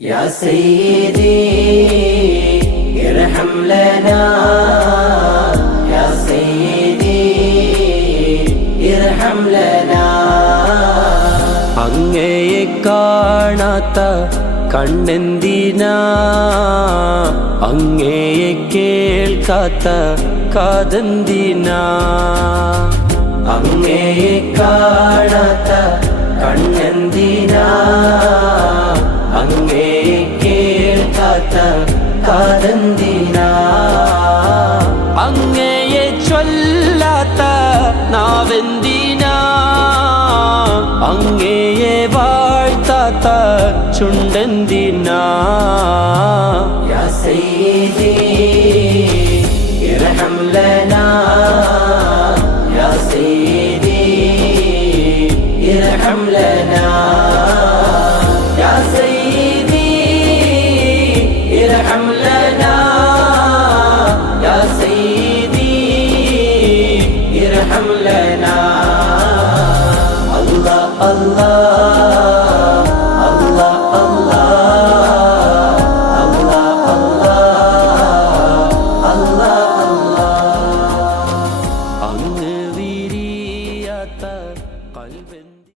يا سيدي ارحم لنا يا سيدي ارحم لنا അങ്ങയെ കാണാത്ത കണ്ണെന്തിനാ അങ്ങയെ കേൾക്കാത്ത കാതെന്തിനാ അങ്ങയെ കാണാത്ത കണ്ണെന്തിനാ അങ്ങയെ കേൾക്കാത്ത കാതെന്തിനാ അങ്ങയെ ചൊല്ലാത്ത നാവെന്തിനാ അങ്ങയെ വാഴ്ത്താത്ത ചുണ്ടെന്തിനാ യാ സയ്യിദി ഇർഹം ലനാ യാ സയ്യിദി ഇർഹം ലനാ യാ സയ്യിദി ഇർഹം ലനാ യാ സയ്യിദി ഇർഹം ലനാ